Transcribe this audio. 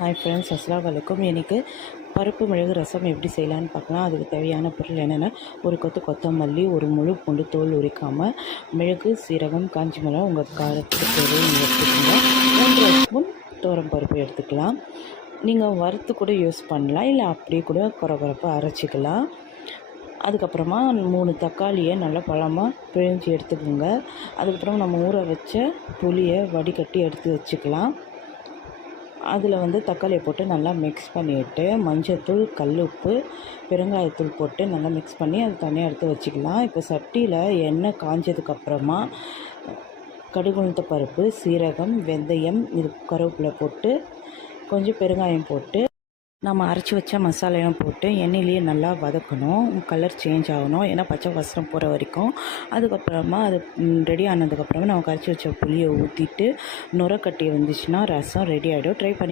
Hi friends, அஸ்ஸலாமு அலைக்கும். இன்றைக்கி பருப்பு மிளகு ரசம் எப்படி செய்யலான்னு பார்க்கலாம். அதுக்கு தேவையான பொருள் என்னென்னா, ஒரு கொத்து கொத்தமல்லி, ஒரு முழு பூண்டு தோல் உரிக்காமல், மிளகு, சீரகம், காஞ்சி மிளகாய் உங்கள் காரத்துக்கு தேவைன்னு எடுத்துக்கோங்க. 3 ஸ்பூன் துவரம் பருப்பு எடுத்துக்கலாம். நீங்கள் வறுத்து கூட யூஸ் பண்ணலாம், இல்லை அப்படியே கூட குறப்பாக அரைச்சிக்கலாம். அதுக்கப்புறமா 3 தக்காளியை நல்லா பழமாக பிழிஞ்சு எடுத்துக்கோங்க. அதுக்கப்புறம் நம்ம ஊற வச்ச புளியை வடிகட்டி எடுத்து வச்சுக்கலாம். அதில் தக்காளியை போட்டு நல்லா மிக்ஸ் பண்ணிவிட்டு மஞ்சள்தூள், கல் உப்பு, பெருங்காயத்தூள் போட்டு நல்லா மிக்ஸ் பண்ணி அது தனியாக எடுத்து வச்சுக்கலாம். இப்போ சட்டியில் எண்ணெய் காஞ்சதுக்கப்புறமா கடுகு, உளுந்த பருப்பு, சீரகம், வெந்தயம், இது கருவேப்பிலை போட்டு கொஞ்சம் பெருங்காயம் போட்டு நம்ம அரைச்சி வச்ச மசாலையும் போட்டு எண்ணெயிலேயே நல்லா வதக்கணும். கலர் சேஞ்ச் ஆகணும், ஏன்னா பச்சை வாசம் போகிற வரைக்கும். அதுக்கப்புறமா அது ரெடி ஆனதுக்கப்புறமா நம்ம கரைச்சி வச்ச புளியை ஊற்றிட்டு நுரக்கட்டி வந்துச்சுன்னா ரசம் ரெடி ஆகிடும். ட்ரை பண்ணி